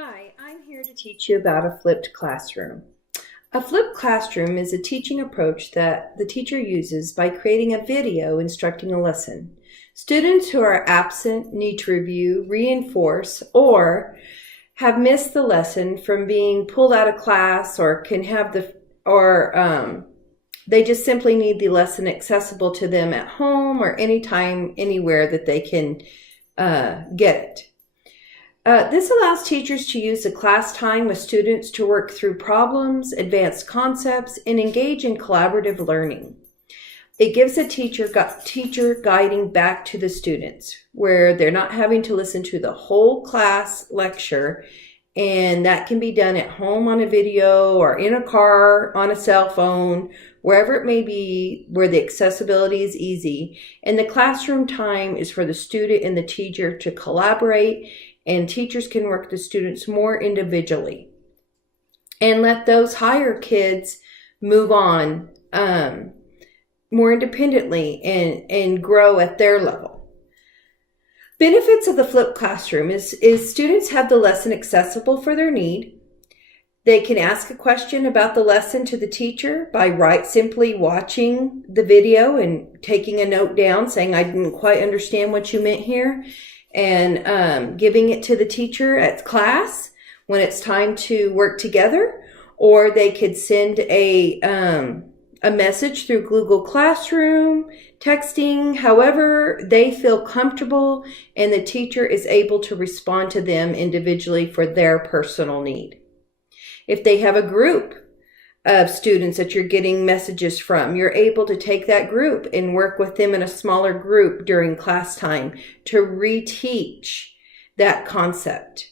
Hi, I'm here to teach you about a flipped classroom. A flipped classroom is a teaching approach that the teacher uses by creating a video instructing a lesson. Students who are absent need to review, reinforce, or have missed the lesson from being pulled out of class or they just simply need the lesson accessible to them at home or anytime, anywhere that they can get it. This allows teachers to use the class time with students to work through problems, advance concepts, and engage in collaborative learning. It gives a teacher guiding back to the students, where they're not having to listen to the whole class lecture, and that can be done at home on a video or in a car, on a cell phone, wherever it may be, where the accessibility is easy. And the classroom time is for the student and the teacher to collaborate, and teachers can work the students more individually and let those higher kids move on more independently and grow at their level. Benefits of the flipped classroom is students have the lesson accessible for their need. They can ask a question about the lesson to the teacher by simply watching the video and taking a note down saying, I didn't quite understand what you meant here, and giving it to the teacher at class when it's time to work together. Or they could send a message through Google Classroom, texting, however they feel comfortable, and the teacher is able to respond to them individually for their personal need. If they have a group of students that you're getting messages from, you're able to take that group and work with them in a smaller group during class time to reteach that concept.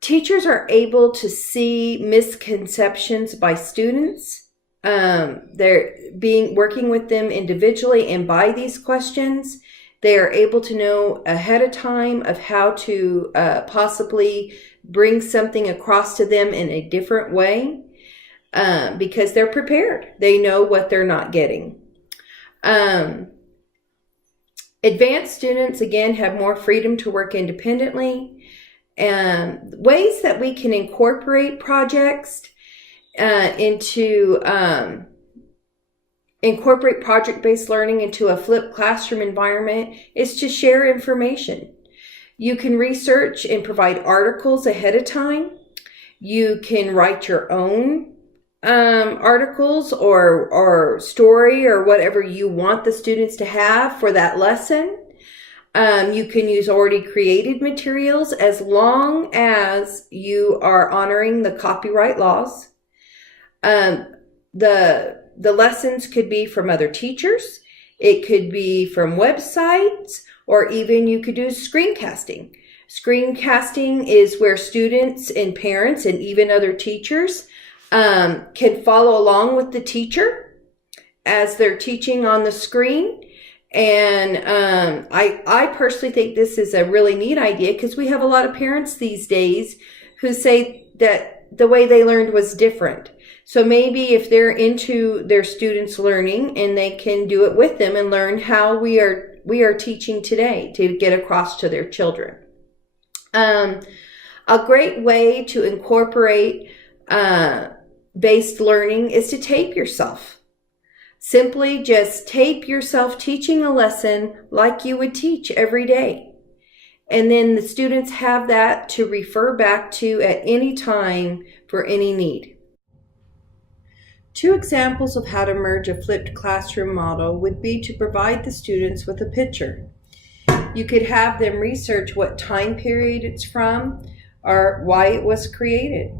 Teachers are able to see misconceptions by students. They're working with them individually, and by these questions, they are able to know ahead of time of how to possibly bring something across to them in a different way because they're prepared. They know what they're not getting. Advanced students, again, have more freedom to work independently. Ways that we can incorporate projects incorporate project-based learning into a flipped classroom environment is to share information. You can research and provide articles ahead of time. You can write your own articles or story or whatever you want the students to have for that lesson. You can use already created materials as long as you are honoring the copyright laws. The lessons could be from other teachers. It could be from websites, or even you could do screencasting. Screencasting is where students and parents and even other teachers can follow along with the teacher as they're teaching on the screen. And I personally think this is a really neat idea because we have a lot of parents these days who say that the way they learned was different. So maybe if they're into their students learning, and they can do it with them and learn how we are teaching today to get across to their children. A great way to incorporate based learning is to tape yourself. Simply just tape yourself teaching a lesson like you would teach every day. And then the students have that to refer back to at any time for any need. Two examples of how to merge a flipped classroom model would be to provide the students with a picture. You could have them research what time period it's from or why it was created.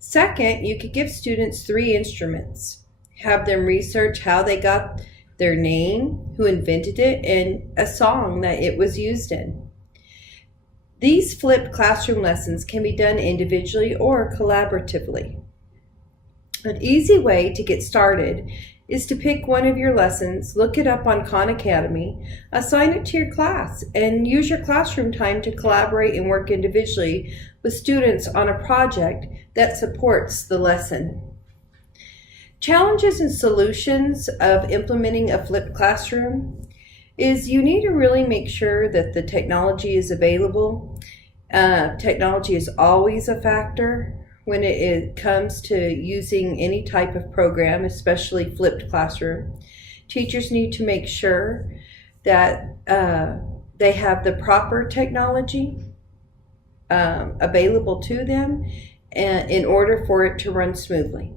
Second, you could give students 3 instruments. Have them research how they got their name, who invented it, and a song that it was used in. These flipped classroom lessons can be done individually or collaboratively. An easy way to get started is to pick one of your lessons, look it up on Khan Academy, assign it to your class, and use your classroom time to collaborate and work individually with students on a project that supports the lesson. Challenges and solutions of implementing a flipped classroom. is you need to really make sure that the technology is available. Technology is always a factor when it comes to using any type of program, especially flipped classroom. Teachers need to make sure that they have the proper technology available to them in order for it to run smoothly.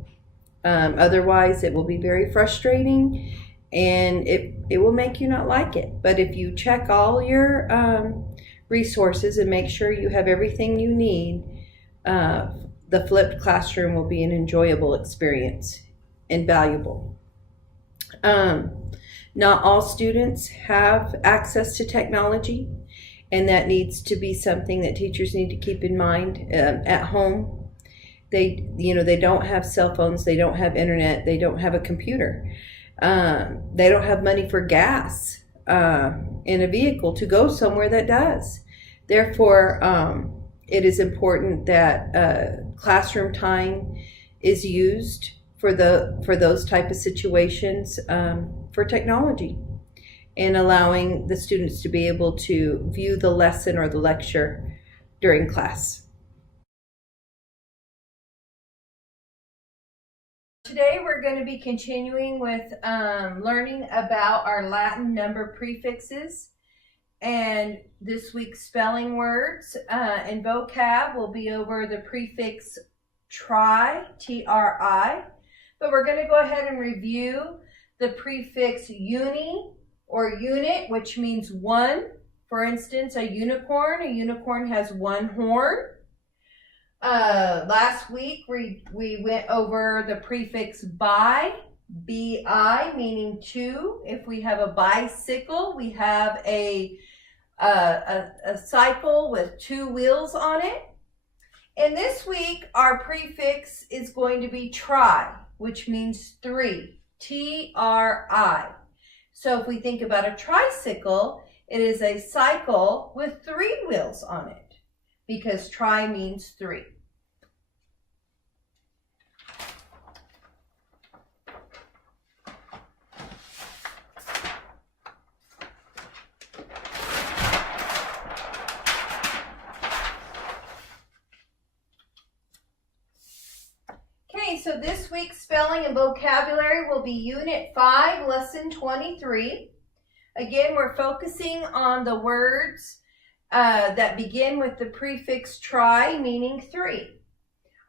Otherwise, it will be very frustrating and it will make you not like it. But if you check all your resources and make sure you have everything you need, the flipped classroom will be an enjoyable experience and valuable. Not all students have access to technology, and that needs to be something that teachers need to keep in mind at home. They don't have cell phones, they don't have internet, they don't have a computer. They don't have money for gas in a vehicle to go somewhere that does. Therefore, it is important that classroom time is used for those type of situations for technology, and allowing the students to be able to view the lesson or the lecture during class. Today we're going to be continuing with learning about our Latin number prefixes, and this week's spelling words and vocab will be over the prefix tri, T-R-I, but we're going to go ahead and review the prefix uni or unit, which means one. For instance, a unicorn has one horn. Last week we went over the prefix bi, B-I, meaning two. If we have a bicycle, we have a cycle with two wheels on it. And this week our prefix is going to be tri, which means three, T-R-I. So if we think about a tricycle, it is a cycle with three wheels on it, because tri means three. Okay, so this week's spelling and vocabulary will be Unit 5, Lesson 23. Again, we're focusing on the words that begin with the prefix tri, meaning three.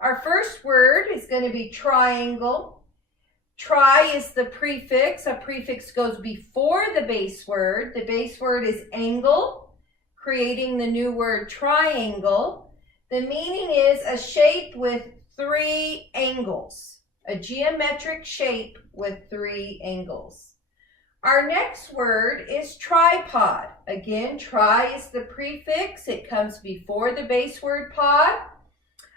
Our first word is going to be triangle. Tri is the prefix. A prefix goes before the base word. The base word is angle, creating the new word triangle. The meaning is a shape with three angles, a geometric shape with three angles. Our next word is tripod. Again, tri is the prefix. It comes before the base word pod.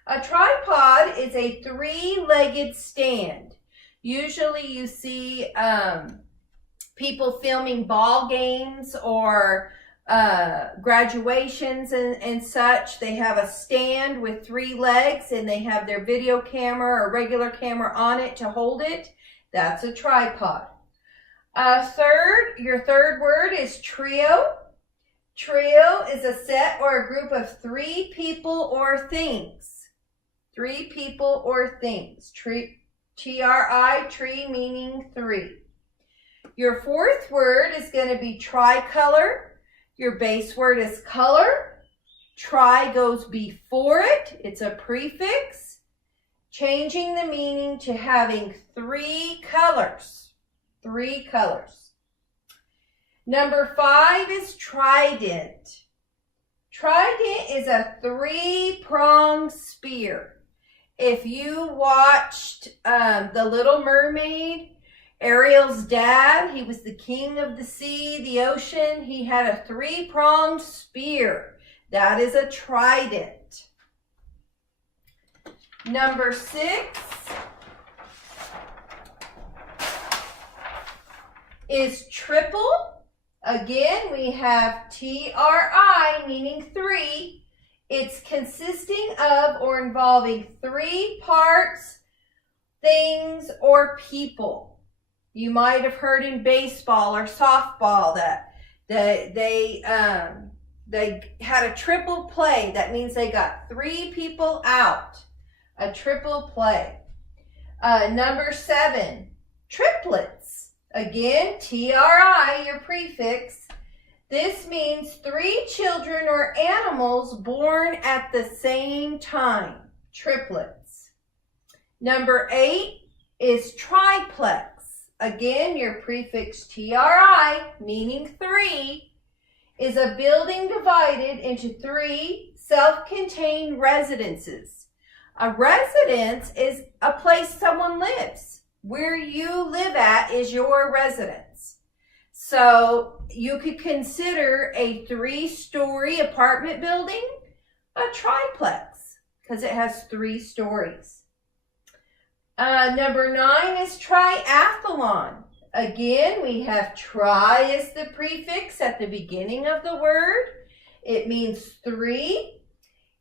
A tripod is a three-legged stand. Usually you see people filming ball games or graduations and such. They have a stand with three legs and they have their video camera or regular camera on it to hold it. That's a tripod. Your third word is trio. Trio is a set or a group of three people or things. Three people or things. T-R-I, tree meaning three. Your fourth word is going to be tricolor. Your base word is color. Tri goes before it. It's a prefix, changing the meaning to having three colors. Three colors. Number 5 is trident. Trident is a three-pronged spear. If you watched The Little Mermaid, Ariel's dad, he was the king of the sea, the ocean. He had a three-pronged spear. That is a trident. Number 6 is triple. Again, we have T-R-I, meaning three. It's consisting of or involving three parts, things, or people. You might have heard in baseball or softball that They had a triple play. That means they got 3 people out. A triple play. Number 7, triplets. Again, TRI, your prefix. This means 3 children or animals born at the same time. Triplets. Number 8 is triplex. Again, your prefix TRI, meaning 3, is a building divided into 3 self-contained residences. A residence is a place someone lives. Where you live at is your residence. So you could consider a 3-story apartment building a triplex because it has 3 stories. Number 9 is triathlon. Again, we have tri as the prefix at the beginning of the word. It means 3.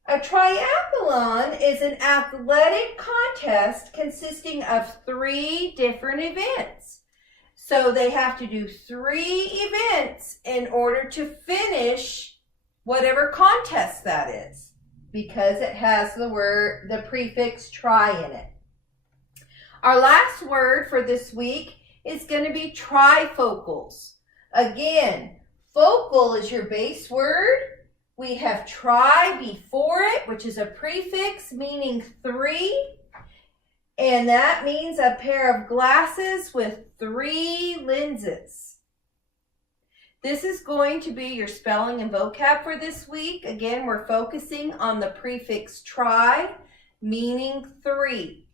A triathlon is an athletic contest consisting of 3 different events. So they have to do 3 events in order to finish whatever contest that is, because it has the prefix tri in it. Our last word for this week is going to be trifocals. Again, focal is your base word. We have tri before it, which is a prefix meaning 3. And that means a pair of glasses with 3 lenses. This is going to be your spelling and vocab for this week. Again, we're focusing on the prefix tri, meaning 3.